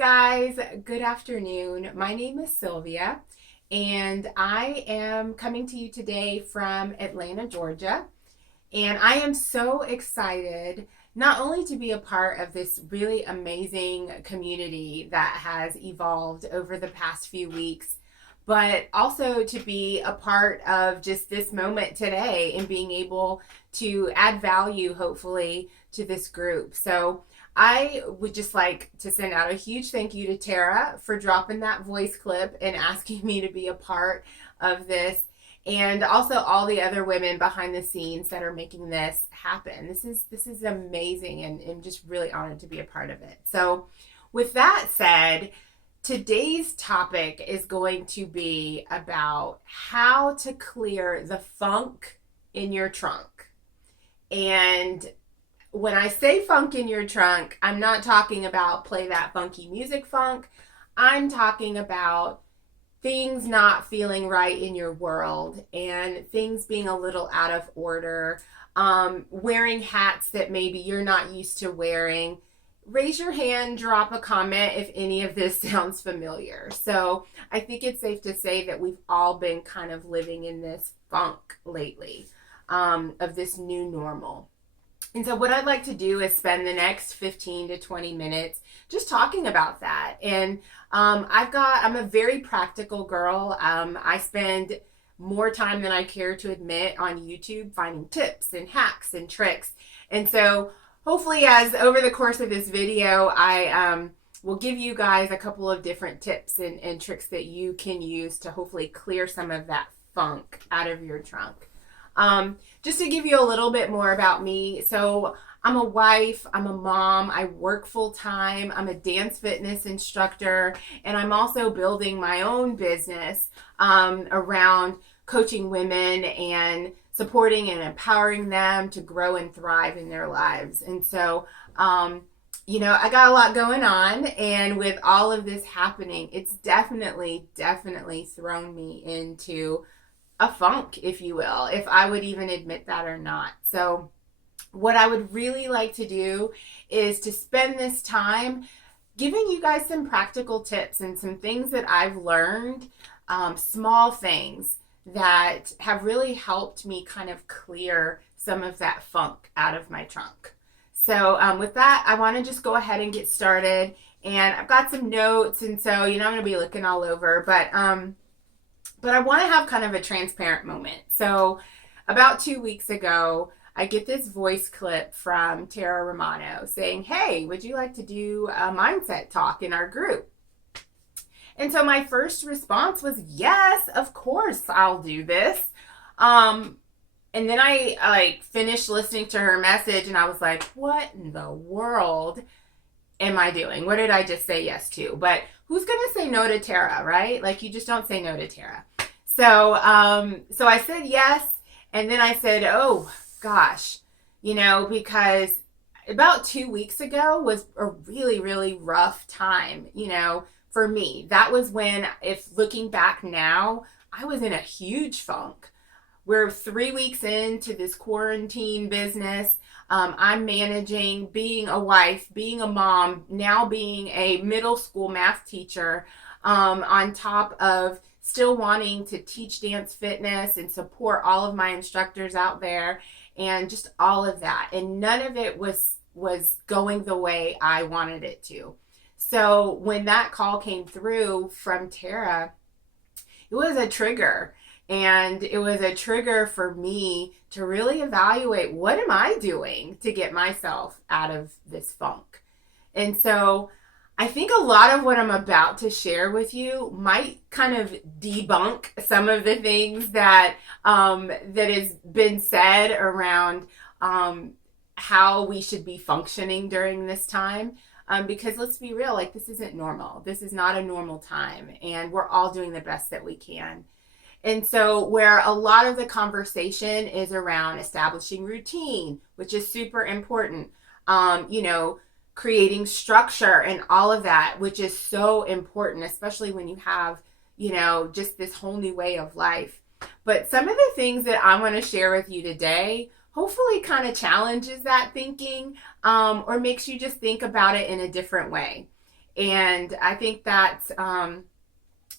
guys, good afternoon. My name is Sylvia, and I am coming to you today from Atlanta, Georgia. And I am so excited not only to be a part of this really amazing community that has evolved over the past few weeks, but also to be a part of just this moment today and being able to add value, hopefully, to this group. So I would just like to send out a huge thank you to Tara for dropping that voice clip and asking me to be a part of this, and also all the other women behind the scenes that are making this happen. This is amazing, and I'm just really honored to be a part of it. So with that said, today's topic is going to be about how to clear the funk in your trunk. And when I say funk in your trunk, I'm not talking about play that funky music funk. I'm talking about things not feeling right in your world and things being a little out of order, wearing hats that maybe you're not used to wearing. Raise your hand, drop a comment if any of this sounds familiar. So I think it's safe to say that we've all been kind of living in this funk lately, of this new normal. And so what I'd like to do is spend the next 15 to 20 minutes just talking about that. And I'm a very practical girl. I spend more time than I care to admit on YouTube finding tips and hacks and tricks. And so hopefully, as over the course of this video, I will give you guys a couple of different tips and tricks that you can use to hopefully clear some of that funk out of your trunk. Just to give you a little bit more about me. So I'm a wife, I'm a mom, I work full time, I'm a dance fitness instructor, and I'm also building my own business around coaching women and supporting and empowering them to grow and thrive in their lives. And so, I got a lot going on, and with all of this happening, it's definitely thrown me into a funk, if you will, if I would even admit that or not. So what I would really like to do is to spend this time giving you guys some practical tips and some things that I've learned, small things that have really helped me kind of clear some of that funk out of my trunk. So with that, I want to just go ahead and get started. And I've got some notes, and so, I'm going to be looking all over, but I want to have kind of a transparent moment. So about 2 weeks ago, I get this voice clip from Tara Romano saying, "Hey, would you like to do a mindset talk in our group?" And so my first response was, "Yes, of course I'll do this." And then I finished listening to her message, and I was like, what in the world am I doing? What did I just say yes to? But who's going to say no to Tara, right? Like, you just don't say no to Tara. So I said yes, and then I said, oh gosh, because about 2 weeks ago was a really, really rough time, for me. That was when, if looking back now, I was in a huge funk. We're 3 weeks into this quarantine business. I'm managing being a wife, being a mom, now being a middle school math teacher, on top of still wanting to teach dance fitness and support all of my instructors out there, and just all of that. And none of it was going the way I wanted it to. So when that call came through from Tara, it was a trigger. And it was a trigger for me to really evaluate, what am I doing to get myself out of this funk? And so I think a lot of what I'm about to share with you might kind of debunk some of the things that has been said around how we should be functioning during this time. Because let's be real, this isn't normal. This is not a normal time, and we're all doing the best that we can. And so where a lot of the conversation is around establishing routine, which is super important, creating structure and all of that, which is so important, especially when you have, just this whole new way of life. But some of the things that I want to share with you today hopefully kind of challenges that thinking, or makes you just think about it in a different way. And I think that's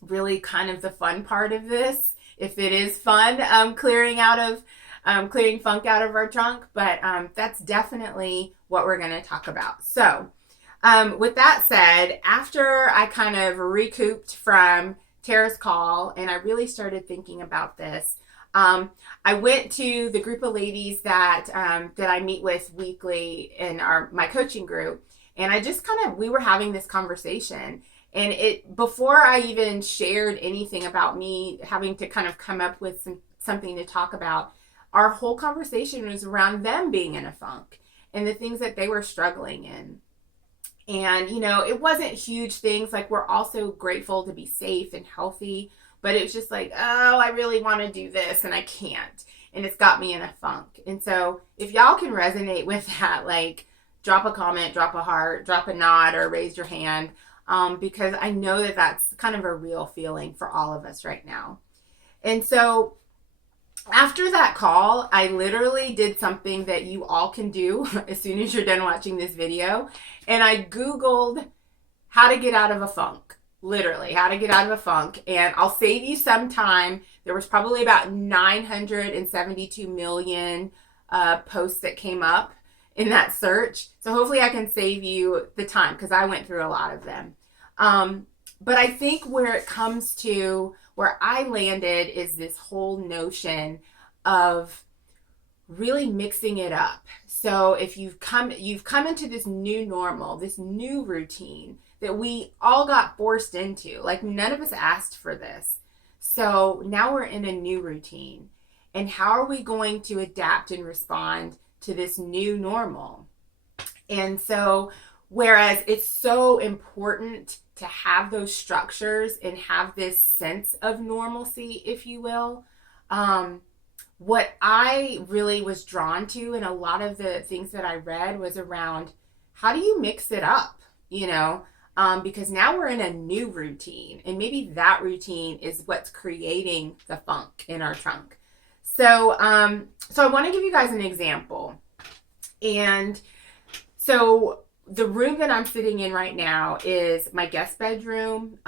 really kind of the fun part of this, if it is fun, clearing funk out of our trunk. But that's definitely what we're going to talk about. So with that said, after I kind of recouped from Tara's call and I really started thinking about this, I went to the group of ladies that I meet with weekly in my coaching group, and I just we were having this conversation, and before I even shared anything about me having to kind of come up with something to talk about, our whole conversation was around them being in a funk and the things that they were struggling in. And, it wasn't huge things. Like, we're also grateful to be safe and healthy, but it was just like, oh, I really want to do this and I can't. And it's got me in a funk. And so if y'all can resonate with that, like, drop a comment, drop a heart, drop a nod, or raise your hand, because I know that that's kind of a real feeling for all of us right now. And so after that call, I literally did something that you all can do as soon as you're done watching this video. And I Googled how to get out of a funk. Literally, how to get out of a funk. And I'll save you some time. There was probably about 972 million posts that came up in that search. So hopefully I can save you the time, because I went through a lot of them. But I think where it comes to where I landed is this whole notion of really mixing it up. So if you've come into this new normal, this new routine that we all got forced into, like, none of us asked for this. So now we're in a new routine. And how are we going to adapt and respond to this new normal? And so, whereas it's so important to have those structures and have this sense of normalcy, if you will, what I really was drawn to, and a lot of the things that I read, was around how do you mix it up, because now we're in a new routine, and maybe that routine is what's creating the funk in our trunk. So I want to give you guys an example. And so the room that I'm sitting in right now is my guest bedroom.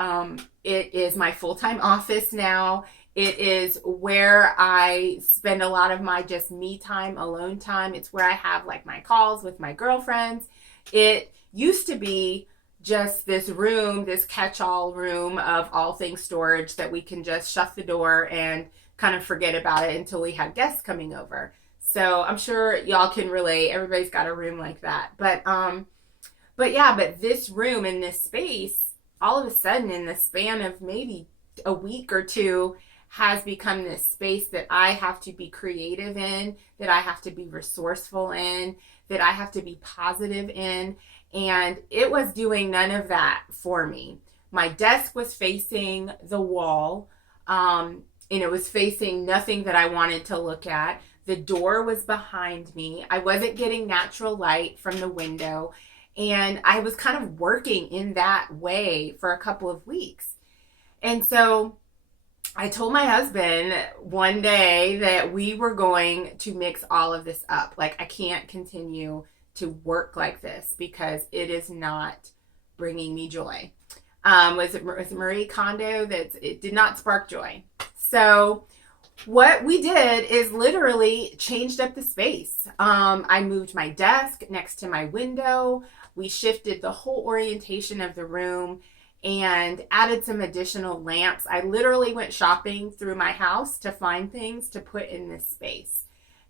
It is my full-time office now. It is where I spend a lot of my just me time, alone time. It's where I have, like, my calls with my girlfriends. It used to be just this room, this catch-all room of all things storage that we can just shut the door and kind of forget about it until we had guests coming over. So I'm sure y'all can relate. Everybody's got a room like that. But this room and this space, all of a sudden, in the span of maybe a week or two, has become this space that I have to be creative in, that I have to be resourceful in, that I have to be positive in. And it was doing none of that for me. My desk was facing the wall, and it was facing nothing that I wanted to look at. The door was behind me. I wasn't getting natural light from the window. And I was kind of working in that way for a couple of weeks. And so I told my husband one day that we were going to mix all of this up. Like, I can't continue to work like this because it is not bringing me joy. Was it Marie Kondo? It did not spark joy. So what we did is literally changed up the space. I moved my desk next to my window. We shifted the whole orientation of the room and added some additional lamps. I literally went shopping through my house to find things to put in this space.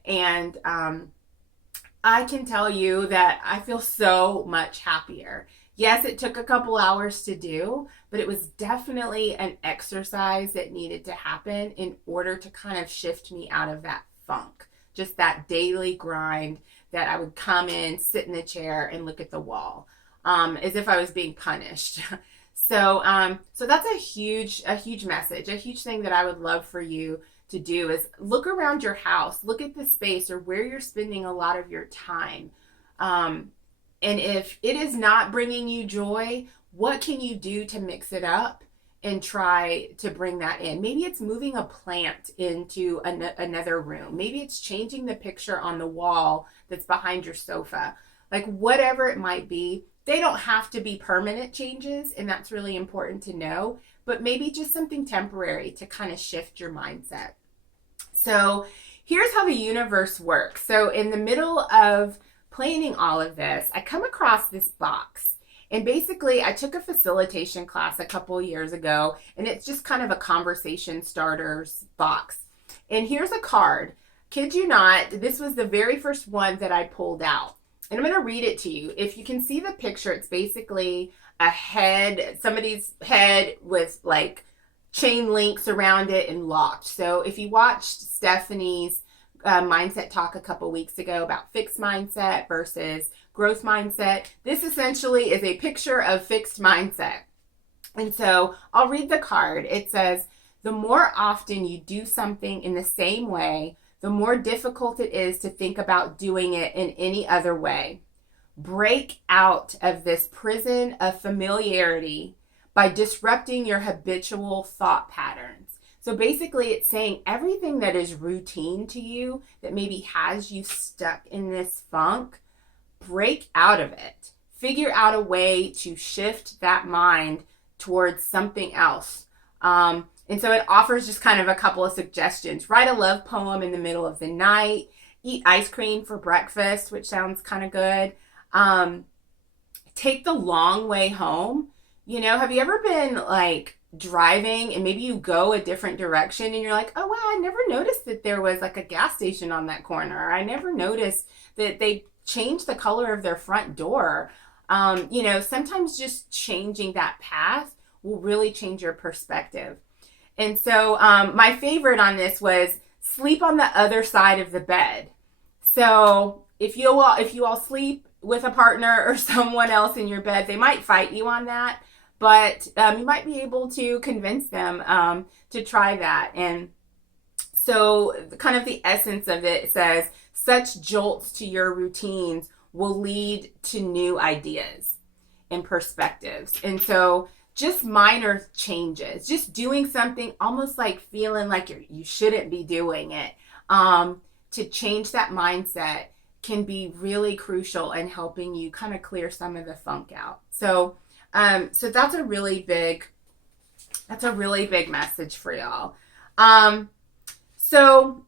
And I can tell you that I feel so much happier. Yes, it took a couple hours to do, but it was definitely an exercise that needed to happen in order to kind of shift me out of that funk, just that daily grind that I would come in, sit in the chair, and look at the wall, as if I was being punished. So that's a huge message, a huge thing that I would love for you to do is look around your house, look at the space or where you're spending a lot of your time. And if it is not bringing you joy, what can you do to mix it up and try to bring that in? Maybe it's moving a plant into another room. Maybe it's changing the picture on the wall that's behind your sofa. Like, whatever it might be, They don't have to be permanent changes, and that's really important to know, but maybe just something temporary to kind of shift your mindset. So here's how the universe works. So in the middle of planning all of this, I come across this box. And basically, I took a facilitation class a couple years ago, and it's just kind of a conversation starters box. And here's a card. Kid you not, this was the very first one that I pulled out. And I'm going to read it to you. If you can see the picture, it's basically a head, somebody's head with like chain links around it and locked. So if you watched Stephanie's mindset talk a couple weeks ago about fixed mindset versus growth mindset, this essentially is a picture of fixed mindset. And so I'll read the card. It says, the more often you do something in the same way, the more difficult it is to think about doing it in any other way. Break out of this prison of familiarity by disrupting your habitual thought patterns. So basically it's saying everything that is routine to you that maybe has you stuck in this funk, break out of it. Figure out a way to shift that mind towards something else. And so it offers just kind of a couple of suggestions. Write a love poem in the middle of the night. Eat ice cream for breakfast, which sounds kind of good. Take the long way home. You know, have you ever been like driving and maybe you go a different direction and you're like, oh wow, I never noticed that there was like a gas station on that corner. I never noticed that they changed the color of their front door. You know, sometimes just changing that path will really change your perspective. And so my favorite on this was sleep on the other side of the bed. So if you all sleep with a partner or someone else in your bed, they might fight you on that, but you might be able to convince them to try that. And so kind of the essence of it says, such jolts to your routines will lead to new ideas and perspectives. And so just minor changes, just doing something almost like feeling like you shouldn't be doing it, to change that mindset can be really crucial in helping you kind of clear some of the funk out. So that's a really big message for y'all. So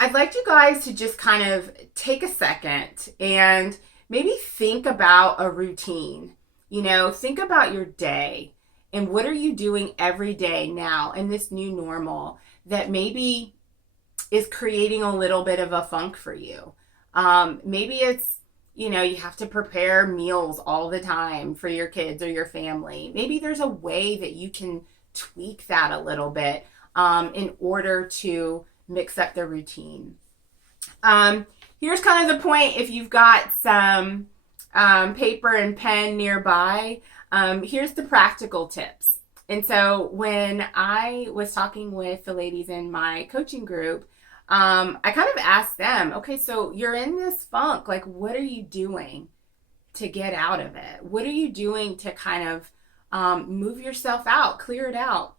I'd like you guys to just kind of take a second and maybe think about a routine. You know, think about your day and what are you doing every day now in this new normal that maybe is creating a little bit of a funk for you. Maybe it's, you know, you have to prepare meals all the time for your kids or your family. Maybe there's a way that you can tweak that a little bit in order to mix up the routine. Here's kind of the point if you've got some paper and pen nearby. Here's the practical tips. And so when I was talking with the ladies in my coaching group, I kind of asked them, okay, so you're in this funk, like what are you doing to get out of it? What are you doing to kind of move yourself out, clear it out?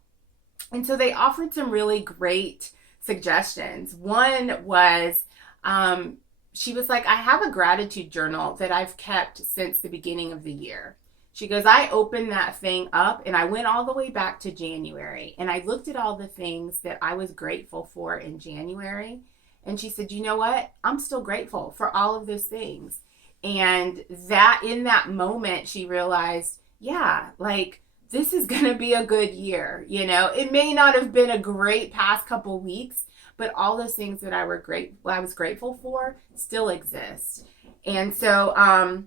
And so they offered some really great suggestions. One was, she was like, I have a gratitude journal that I've kept since the beginning of the year. She goes, I opened that thing up and I went all the way back to January and I looked at all the things that I was grateful for in January. And she said, you know what? I'm still grateful for all of those things. And that in that moment, she realized, yeah, like this is going to be a good year. You know, it may not have been a great past couple weeks, but all those things that I was grateful for still exist. And so,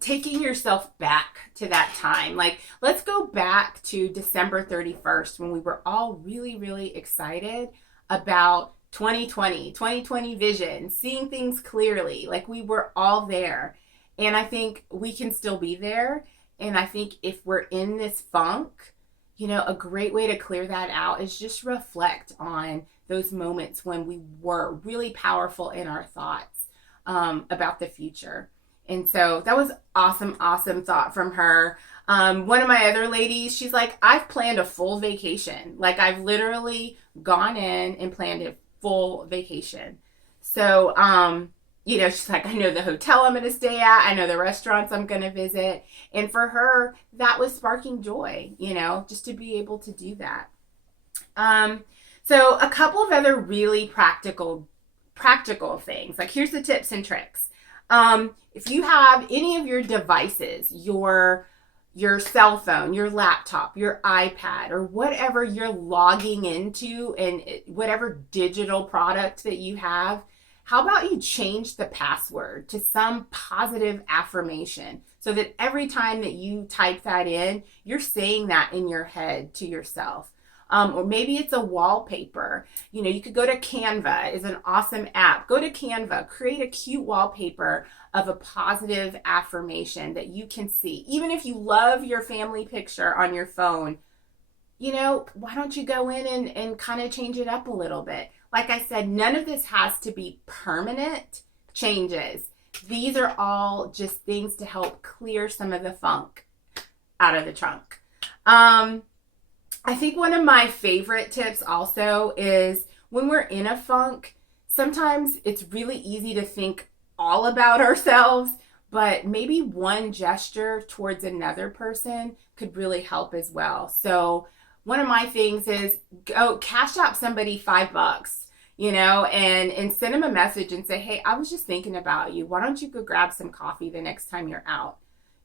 taking yourself back to that time, like let's go back to December 31st when we were all really, really excited about 2020 vision, seeing things clearly, like we were all there. And I think we can still be there. And I think if we're in this funk, you know, a great way to clear that out is just reflect on those moments when we were really powerful in our thoughts about the future. And so that was awesome thought from her. One of my other ladies, she's like, I've planned a full vacation. Like I've literally gone in and planned a full vacation. So, she's like, I know the hotel I'm going to stay at. I know the restaurants I'm going to visit. And for her, that was sparking joy, just to be able to do that. So a couple of other really practical things. Like, here's the tips and tricks. If you have any of your devices, your cell phone, your laptop, your iPad, or whatever you're logging into, and whatever digital product that you have, how about you change the password to some positive affirmation so that every time that you type that in, you're saying that in your head to yourself. Or maybe it's a wallpaper. You could go to Canva, is an awesome app. Go to Canva, create a cute wallpaper of a positive affirmation that you can see. Even if you love your family picture on your phone, why don't you go in and kind of change it up a little bit? Like I said, none of this has to be permanent changes. These are all just things to help clear some of the funk out of the trunk. I think one of my favorite tips also is when we're in a funk, sometimes it's really easy to think all about ourselves, but maybe one gesture towards another person could really help as well. So one of my things is go cash out somebody $5, and send them a message and say, hey, I was just thinking about you. Why don't you go grab some coffee the next time you're out?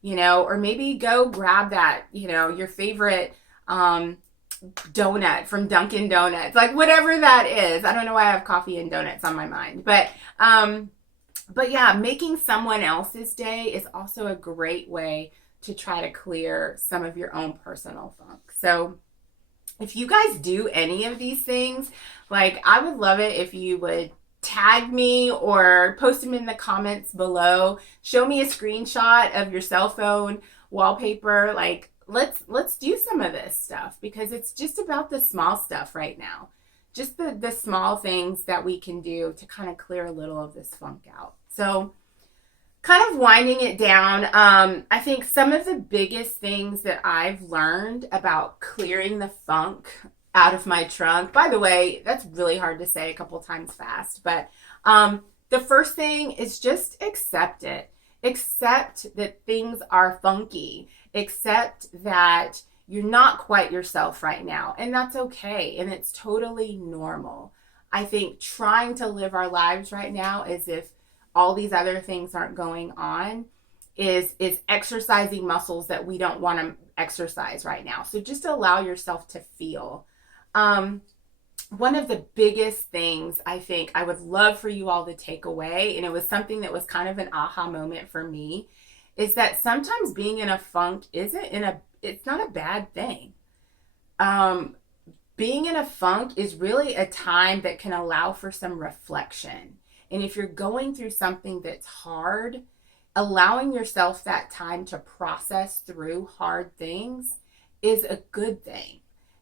Or maybe go grab that, your favorite donut from Dunkin' Donuts, like whatever that is. I don't know why I have coffee and donuts on my mind, but yeah, making someone else's day is also a great way to try to clear some of your own personal funk. So if you guys do any of these things, like, I would love it if you would tag me or post them in the comments below. Show me a screenshot of your cell phone wallpaper. Like, let's do some of this stuff, because it's just about the small stuff right now. Just the small things that we can do to kind of clear a little of this funk out. So kind of winding it down, I think some of the biggest things that I've learned about clearing the funk out of my trunk, by the way, that's really hard to say a couple times fast, but the first thing is just accept it. Accept that things are funky. Accept that you're not quite yourself right now, and that's okay, and it's totally normal. I think trying to live our lives right now as if all these other things aren't going on is exercising muscles that we don't want to exercise right now. So just allow yourself to feel. One of the biggest things I think I would love for you all to take away, and it was something that was kind of an aha moment for me, is that sometimes being in a funk it's not a bad thing. Being in a funk is really a time that can allow for some reflection. And if you're going through something that's hard, allowing yourself that time to process through hard things is a good thing.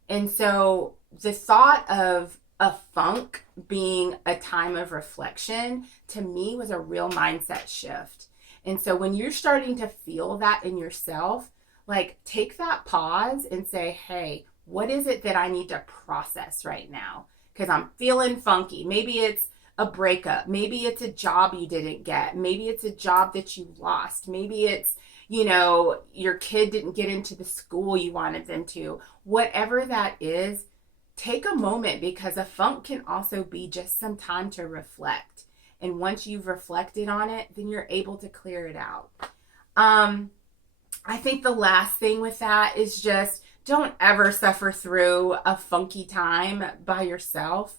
And so the thought of a funk being a time of reflection, to me, was a real mindset shift. And so when you're starting to feel that in yourself, like, take that pause and say, hey, what is it that I need to process right now? Because I'm feeling funky. Maybe it's a breakup. Maybe it's a job you didn't get. Maybe it's a job that you lost. Maybe it's, your kid didn't get into the school you wanted them to. Whatever that is, take a moment, because a funk can also be just some time to reflect. And once you've reflected on it, then you're able to clear it out. I think the last thing with that is just don't ever suffer through a funky time by yourself.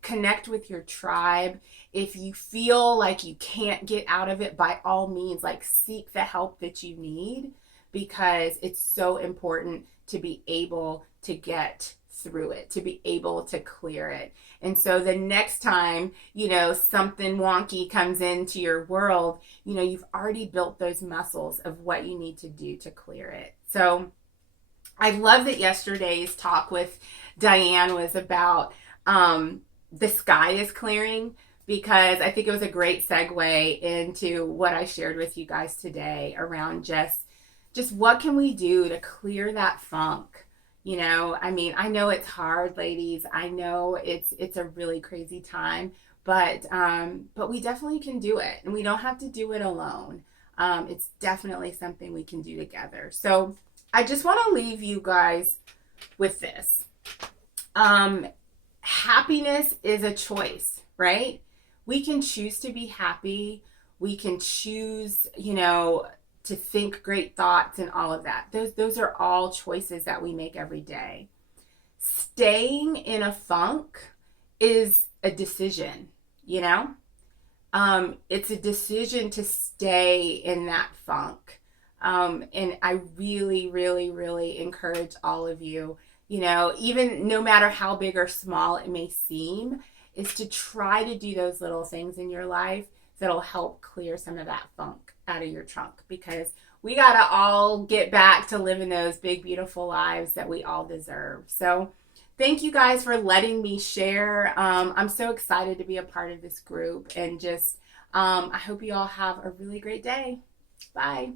Connect with your tribe. If you feel like you can't get out of it, by all means, like, seek the help that you need, because it's so important to be able to get through it, to be able to clear it. And so the next time, something wonky comes into your world, you've already built those muscles of what you need to do to clear it. So I love that yesterday's talk with Diane was about the sky is clearing, because I think it was a great segue into what I shared with you guys today around just what can we do to clear that funk. I know it's hard, ladies. I know it's a really crazy time, but we definitely can do it, and we don't have to do it alone. It's definitely something we can do together. So I just want to leave you guys with this. Happiness is a choice, right? We can choose to be happy. We can choose, to think great thoughts and all of that. Those are all choices that we make every day. Staying in a funk is a decision, you know? It's a decision to stay in that funk. And I really, really, really encourage all of you, even no matter how big or small it may seem, is to try to do those little things in your life that'll help clear some of that funk out of your trunk, because we got to all get back to living those big, beautiful lives that we all deserve. So thank you guys for letting me share. I'm so excited to be a part of this group, and just I hope you all have a really great day. Bye.